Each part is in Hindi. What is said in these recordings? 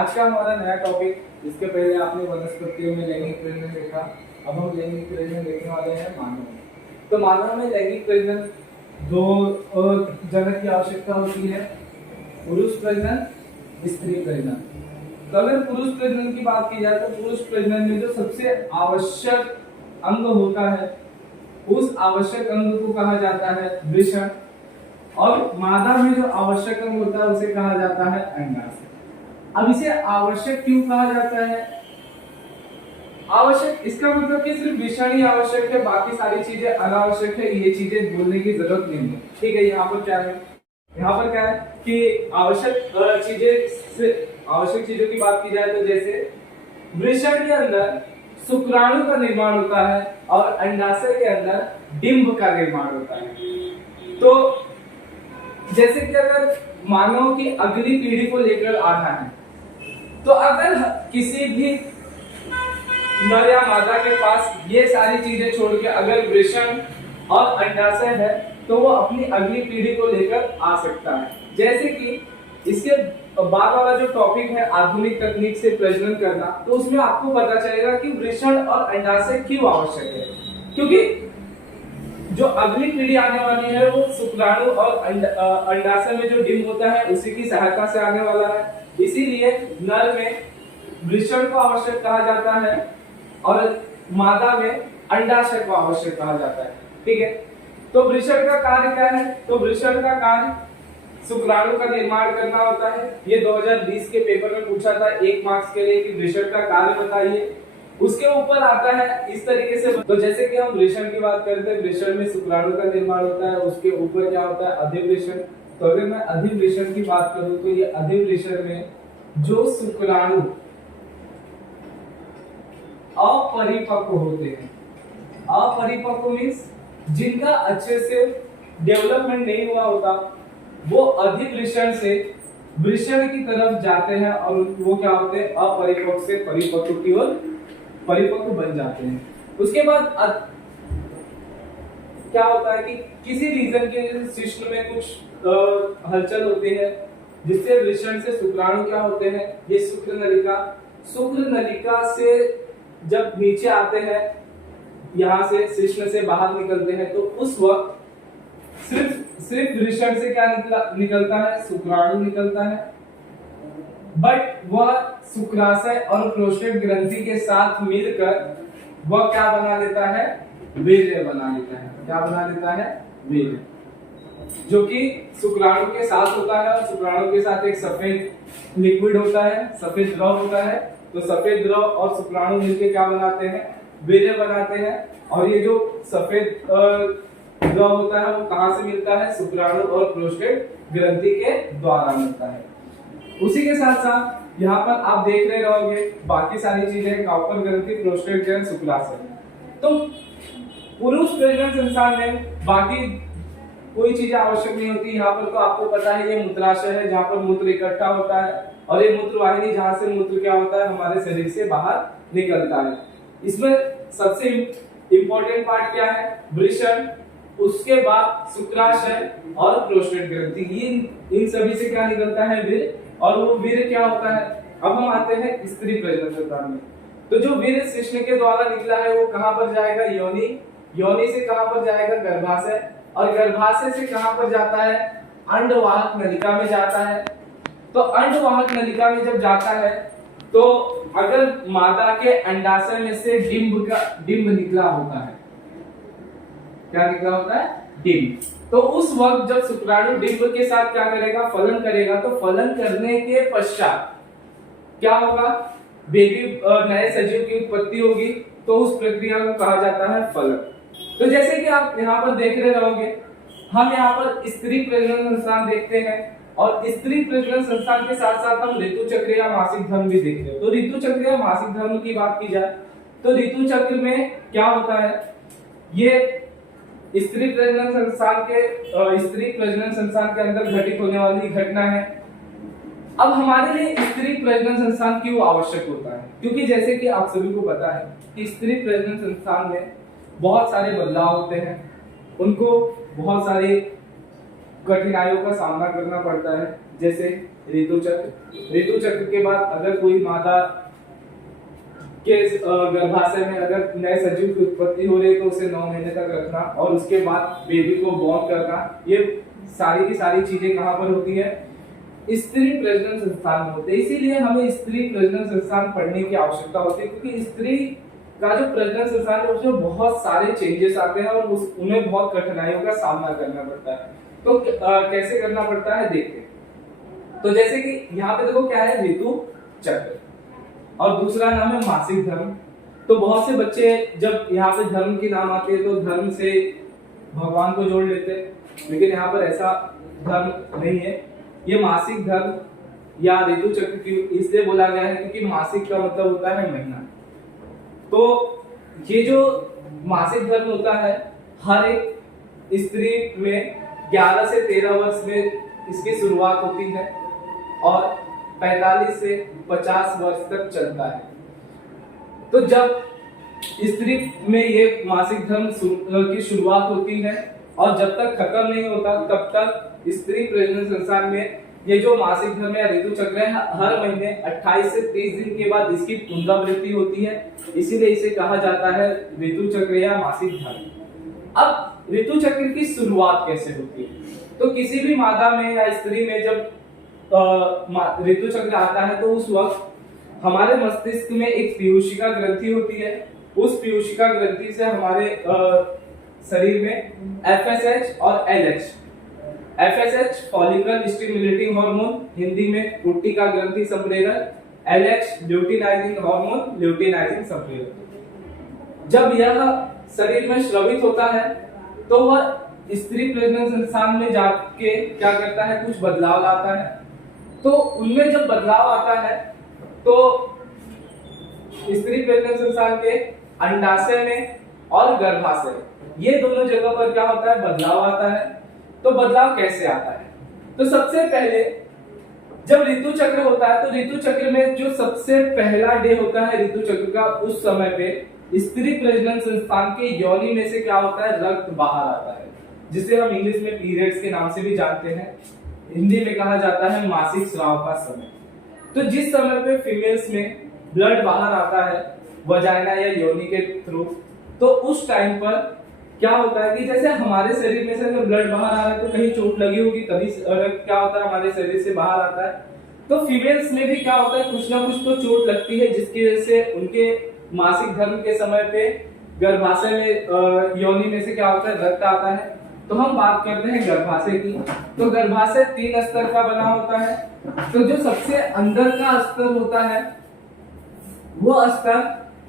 आज का हमारा नया टॉपिक, इसके पहले आपने वनस्पतियों में लैंगिक प्रजनन देखा, अब हम लैंगिक प्रजनन देखने वाले हैं मानव में। तो मानव में लैंगिक प्रजनन दो जनक की आवश्यकता होती है, पुरुष प्रजनन, स्त्री प्रजनन। तो अगर पुरुष प्रजनन की बात की जाए तो पुरुष प्रजनन में जो सबसे आवश्यक अंग होता है उस आवश्यक अंग को कहा जाता है वृषण, और मादा में जो आवश्यक अंग होता है उसे कहा जाता है अंडाशय। अब इसे आवश्यक क्यों कहा जाता है? आवश्यक इसका मतलब कि सिर्फ वृषण ही आवश्यक है, बाकी सारी चीजें अनावश्यक है, ये चीजें बोलने की जरूरत नहीं है। ठीक है, यहाँ पर क्या है कि आवश्यक चीजों की बात की जाए तो जैसे वृषण के अंदर शुक्राणु का निर्माण होता है और अंडाशय के अंदर डिंब का निर्माण होता है। तो जैसे कि अगर मानव की अगली पीढ़ी को लेकर आना है तो अगर किसी भी नर या मादा के पास ये सारी चीजें छोड़ के अगर वृषण और अंडाशय है तो वो अपनी अगली पीढ़ी को लेकर आ सकता है। जैसे कि इसके बाद वाला जो टॉपिक है आधुनिक तकनीक से प्रजनन करना, तो उसमें आपको पता चलेगा कि वृषण और अंडाशय क्यों आवश्यक है, क्योंकि जो अगली पीढ़ी आने वाली है वो शुक्राणु और अंडाशय में जो डिंब होता है उसी की सहायता से आने वाला है। इसीलिए नर में वृषण को आवश्यक कहा जाता है और मादा में अंडाशय को आवश्यक कहा जाता है। ठीक है, तो वृषण का कार्य क्या है? तो वृषण का कार्य शुक्राणु का निर्माण करना होता है। ये 2020 के पेपर में पूछा था 1 मार्क्स के लिए कि वृषण का कार्य बताइए। उसके ऊपर आता है इस तरीके से, तो जैसे कि हम वृषण की बात करते हैं, वृषण में शुक्राणु का निर्माण होता है, उसके ऊपर क्या होता है? अधिवृषण। तो अगर मैं अधिवृषण की बात करूं तो ये अधिवृषण में जो शुक्राणु अपरिपक्व होते हैं, अपरिपक्व मीन्स जिनका अच्छे से डेवलपमेंट नहीं हुआ होता, वो अधिवृषण से वृषण की तरफ जाते हैं और वो क्या होते हैं? अपरिपक्व से परिपक्व की ओर परिपक्व बन जाते हैं। उसके बाद क्या होता है कि किसी रीजन के शिश्न में कुछ हलचल होती है जिससे वृषण से शुक्राणु क्या होते हैं? ये शुक्र नलिका से जब नीचे आते हैं, यहाँ से शिश्न से बाहर निकलते हैं, तो उस वक्त सिर्फ वृषण से क्या निकलता है? शुक्राणु निकलता है। बट वह शुक्राशय और प्रोस्टेट ग्रंथि के साथ मिलकर वह क्या बना लेता है? वीर्य बना लेता है। क्या बना लेता है? वीर्य, जो कि शुक्राणु के साथ होता है और शुक्राणु के साथ एक सफेद लिक्विड होता है, सफेद द्रव होता है। तो सफेद द्रव और शुक्राणु मिलकर क्या बनाते हैं? वीर्य बनाते हैं। और ये जो सफेद द्रव होता है वो कहां से मिलता है? शुक्राणु और प्रोस्टेट ग्रंथि के द्वारा मिलता है। उसी के साथ साथ यहाँ पर आप देख रहे रहोगे बाकी सारी चीजें, कॉपर ग्रंथि, प्रोस्टेट ग्रंथि, शुक्राशय। तो पुरुष प्रजनन संस्थान में बाकी कोई चीजें आवश्यक नहीं होती। यहाँ पर तो आपको पता है ये मूत्राशय है जहाँ पर मूत्र इकट्ठा होता है, और ये मूत्र वाहिनी जहाँ से मूत्र क्या होता है? हमारे शरीर से बाहर निकलता है। इसमें सबसे इंपॉर्टेंट पार्ट क्या है? वृषण, उसके बाद शुक्राशय और प्रोस्टेट ग्रंथि। इन सभी से क्या निकलता है? वीर्य। और वो वीर्य क्या होता है? अब हम आते हैं स्त्री प्रजनन संस्थान में। तो जो वीर्य शिश्न के द्वारा निकला है वो कहां पर जाएगा? योनि। योनि से कहां पर जाएगा? गर्भाशय। और गर्भाशय से कहां पर जाता है? अंडवाहक नलिका में जाता है। तो अंडवाहक नलिका में जब जाता है तो अगर मादा के अंडाशय में से डिंब निकला होता है, क्या निकला होता है? डिंब। तो उस वक्त जब शुक्राणु डिंब के साथ क्या करेगा? फलन करेगा। तो फलन करने के पश्चात क्या होगा? बेबी, नए सजीव की उत्पत्ति होगी। तो उस प्रक्रिया को कहा जाता है फलन। तो जैसे कि आप यहाँ पर देख रहे रहोगे, हम यहाँ पर स्त्री प्रजनन संस्थान देखते हैं, और स्त्री प्रजनन संस्थान के साथ साथ हम ऋतु चक्र या मासिक धर्म भी देखते हैं। तो ऋतु चक्र या मासिक धर्म की बात की जाए तो ऋतु चक्र में क्या होता है? ये स्त्री प्रजनन संस्थान के अंदर घटित होने वाली घटना है। अब हमारे लिए स्त्री प्रजनन संस्थान क्यों आवश्यक होता है? क्योंकि जैसे कि आप सभी को पता है कि स्त्री प्रजनन संस्थान में बहुत सारे बदलाव होते हैं, उनको बहुत सारे कठिनाइयों का सामना करना पड़ता है। जैसे ऋतु चक्र। ऋतु चक्र के बाद अगर कोई मादा के गर्भाशय में अगर नए सजीव की उत्पत्ति हो रही है तो उसे 9 महीने तक रखना और उसके बाद बेबी को बॉर्न करना, ये सारी की सारी चीजें कहाँ पर होती है? स्त्री प्रजनन संस्थान में होते हैं। इसीलिए हमें स्त्री प्रजनन संस्थान पढ़ने की आवश्यकता होती है, क्योंकि स्त्री का जो प्रजनन संस्थान है उसमें बहुत सारे चेंजेस आते हैं और उन्हें बहुत कठिनाइयों का सामना करना पड़ता है। तो कैसे करना पड़ता है देखते हैं। तो जैसे कि यहाँ पे देखो क्या है, ऋतु चक्र, और दूसरा नाम है मासिक धर्म। तो बहुत से बच्चे जब यहाँ पे धर्म की नाम आती है तो धर्म से भगवान को जोड़ लेते हैं, लेकिन यहाँ पर ऐसा धर्म नहीं है। ये मासिक धर्म या ऋतु चक्र की इसलिए बोला गया है क्योंकि मासिक का मतलब होता है महीना। तो ये जो मासिक धर्म होता है हर एक स्त्री में 11 से 13 वर्ष में इसकी शुरुआत होती है और 45 से 50 वर्ष तक चलता है। तो जब स्त्री में ये मासिक धर्म की शुरुआत होती है और जब तक खत्म नहीं होता तब तक स्त्री प्रजनन संस्थान में ये जो मासिक धर्म या ऋतु चक्र है हर महीने 28 से 30 दिन के बाद इसकी पुनरावृत्ति होती है, इसीलिए इसे कहा जाता है ऋतु चक्र या मासिक धर्म। अब ऋतु चक्र की शुरुआत कैसे होती है? तो किसी भी मादा में या स्त्री में जब ऋतु चक्र आता है तो उस वक्त हमारे मस्तिष्क में एक पीयूषिका ग्रंथि होती है। उस पीयूषिका ग्रंथि से हमारे शरीर में एफएसएच और LH, FSH follicle stimulating hormone, Hindi में पुट्टिका ग्रंथि संप्रेरक, एलएच ल्यूटिनाइजिंग हार्मोन, ल्यूटिनाइजिंग संप्रेरक। जब यह शरीर में स्रावित होता है तो वह स्त्री प्रजनन संस्थान में जाके क्या करता है, कुछ बदलाव लाता है। तो उनमें जब बदलाव आता है तो स्त्री प्रजनन संस्थान के अंडाशय में और गर्भाशय ये दोनों जगह पर क्या होता है, बदलाव आता है। तो बदलाव कैसे आता है? तो सबसे पहले जब ऋतु चक्र होता है तो ऋतु चक्र में जो सबसे पहला डे होता है ऋतु चक्र का, उस समय पे स्त्री प्रजनन संस्थान के योनि में से क्या होता है, रक्त बाहर आता है, जिसे हम इंग्लिश में पीरियड्स के नाम से भी जानते हैं। हिंदी में कहा जाता है मासिक स्राव का समय। तो जिस समय पे फीमेल्स में ब्लड बाहर आता है वजाइना या योनि के थ्रू, तो उस टाइम पर क्या होता है कि जैसे हमारे शरीर में से अगर ब्लड बाहर आ रहा है तो कहीं चोट लगी होगी तभी क्या होता है, हमारे शरीर से बाहर आता है। तो फीमेल्स में भी क्या होता है, कुछ ना कुछ तो चोट लगती है जिसकी वजह से उनके मासिक धर्म के समय पे गर्भाशय में योनि में से क्या होता है, रक्त आता है। तो हम बात करते हैं गर्भाशय की। तो गर्भाशय 3 स्तर का बना होता है। तो जो सबसे अंदर का स्तर होता है वो स्तर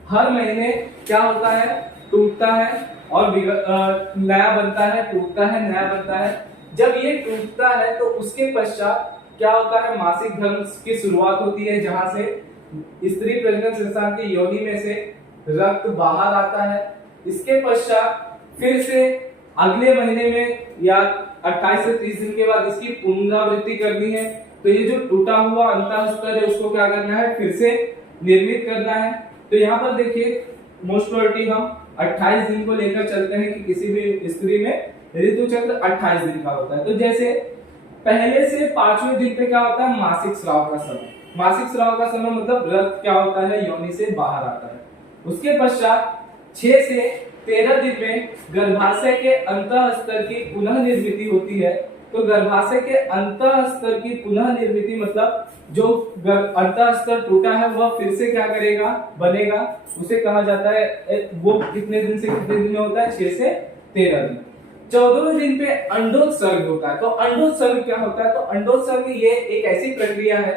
हर महीने क्या होता है, टूटता है और नया बनता है, टूटता है, नया बनता है। जब ये टूटता है तो उसके पश्चात क्या होता है, मासिक धर्म की शुरुआत होती है, जहां से स्त्री प्रजनन संस्थान की योनि में से रक्त बाहर आता है। इसके पश्चात फिर से अगले महीने में या 28 से 30 दिन के बाद इसकी पुनरावृत्ति करनी है। तो ये जो टूटा हुआ अंतःस्तर है उसको क्या करना है, फिर से निर्मित करना है। तो यहाँ पर देखिए मोस्ट प्रोबेबिलिटी हम 28 दिन को लेकर चलते हैं कि किसी भी स्त्री में ऋतु चक्र 28 दिन का होता है। तो जैसे पहले से 5वें दिन पे क्या होता है, मासिक स्राव का समय। मासिक स्राव का समय मतलब रक्त क्या होता है, योनि से बाहर आता है। उसके पश्चात 6 से 13 दिन में गर्भाशय के अंतःस्तर की पुनः निर्मिति होती है। तो गर्भाशय के अंतःस्तर की पुनः निर्मिति मतलब जो अंतःस्तर टूटा है वह फिर से क्या करेगा, बनेगा। उसे कहा जाता है, वो कितने दिन से कितने दिन में होता है, 6 से 13 दिन। 14वें दिन पे अंडोत्सर्ग होता है। तो अंडोत्सर्ग क्या होता है, तो अंडोत्सर्ग ये एक ऐसी प्रक्रिया है,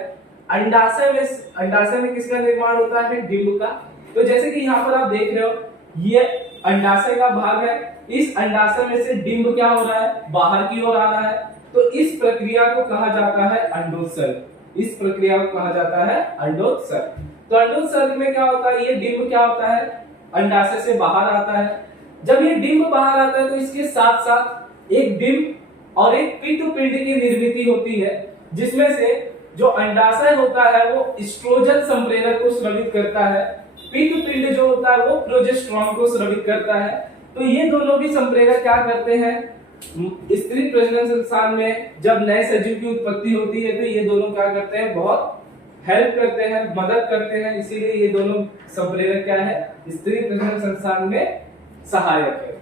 अंडाशय में किसका निर्माण होता है, डिंब का। तो जैसे कि यहाँ पर आप देख रहे हो ये अंडाशय का भाग है, इस अंडाशय में से डिंब क्या हो रहा है, बाहर की ओर आ रहा है। तो इस प्रक्रिया को कहा जाता है अंडोत्सर्ग। इस प्रक्रिया को कहा जाता है अंडोत्सर्ग। तो अंडोत्सर्ग में क्या होता है, ये डिंब क्या होता है, अंडाशय से बाहर आता है। जब ये डिंब बाहर आता है तो इसके साथ साथ एक डिंब और एक पित्तपिंड की निर्मिति होती है, जिसमें से जो अंडाशय होता है वो एस्ट्रोजन संप्रेरक को स्रावित करता है, पित्तपिंड जो होता है वो प्रोजेस्टेरोन को स्रावित करता है। तो ये दोनों भी संप्रेरक क्या करते हैं, स्त्री प्रजनन संस्थान में जब नए सजीव की उत्पत्ति होती है तो ये दोनों क्या करते हैं, बहुत हेल्प करते हैं, मदद करते हैं, इसीलिए ये दोनों संप्रेरक क्या है, स्त्री प्रजनन संस्थान में सहायक है।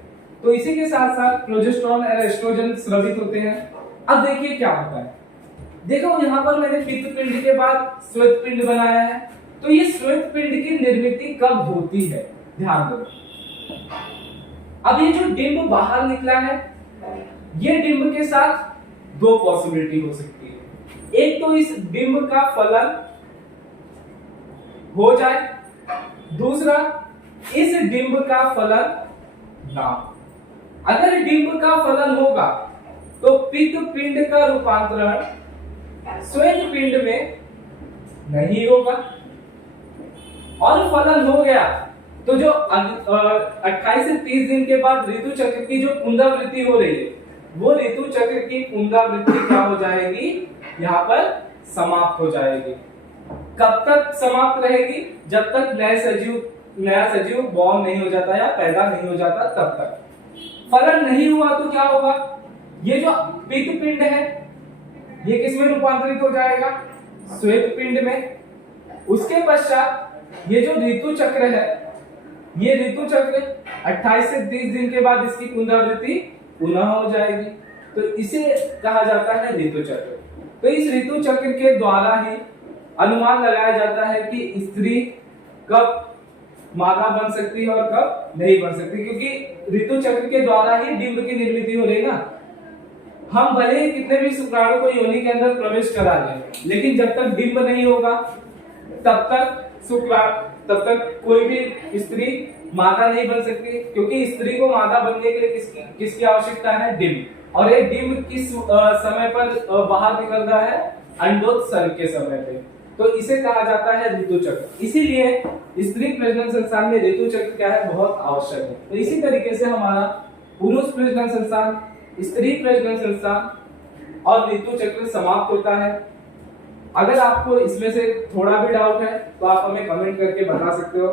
तो इसी के साथ साथ प्रोजेस्टेरोन और एस्ट्रोजन स्रावित होते हैं। अब देखिए क्या होता है, देखो यहाँ पर मैंने पित्त पिंड के बाद श्वेत पिंड बनाया है, तो ये श्वेत पिंड की निर्मित कब होती है, ध्यान दो। अब ये जो डिंब बाहर निकला है, ये डिंब के साथ दो पॉसिबिलिटी हो सकती है। एक तो इस डिंब का फलन हो जाए, दूसरा इस डिंब का फलन ना। अगर डिंब का फलन होगा तो पित्त पिंड का रूपांतरण श्वेत पिंड में नहीं होगा, और फलन हो गया तो जो 28 से 30 दिन के बाद ऋतु चक्र की जो पुनरावृत्ति हो रही है, वो ऋतु चक्र की पुनरावृत्ति क्या हो जाएगी, यहाँ पर समाप्त हो जाएगी। कब तक समाप्त रहेगी, जब तक नया सजीव बॉर्न नहीं हो जाता या पैदा नहीं हो जाता तब तक। फलन नहीं हुआ तो क्या होगा, ये जो पित्त पिंड है ये किसमें रूपांतरित हो जाएगा, श्वेत पिंड में। उसके पश्चात ये जो ऋतु चक्र है, ये ऋतु चक्र 28 से 30 दिन के बाद इसकी पुनरावृत्ति पुनः हो जाएगी, तो इसे कहा जाता है ऋतु चक्र। तो इस ऋतु चक्र के द्वारा ही अनुमान लगाया जाता है कि स्त्री कब मादा बन सकती है और कब नहीं बन सकती, क्योंकि ऋतु चक्र के द्वारा ही डिंब की निर्मित हो रही ना। हम भले ही कितने भी शुक्राणु को योनि के अंदर प्रवेश करा लें, लेकिन जब तक डिंब नहीं होगा तब तक कोई भी स्त्री मादा नहीं बन सकती, क्योंकि स्त्री को मादा बनने के लिए किसकी आवश्यकता है, डिंब। और ये डिंब किस समय पर बाहर निकल रहा है, अंडोत्सर्ग के समय पे, तो इसे कहा जाता है ऋतु चक्र। इसीलिए स्त्री प्रजनन संस्थान में ऋतु चक्र क्या है, बहुत आवश्यक है। तो इसी तरीके से हमारा पुरुष प्रजनन संस्थान, स्त्री प्रजनन संस्थान और ऋतु चक्र समाप्त होता है। अगर आपको इसमें से थोड़ा भी डाउट है तो आप हमें कमेंट करके बता सकते हो,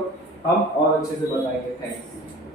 हम और अच्छे से बताएंगे। थैंक्स।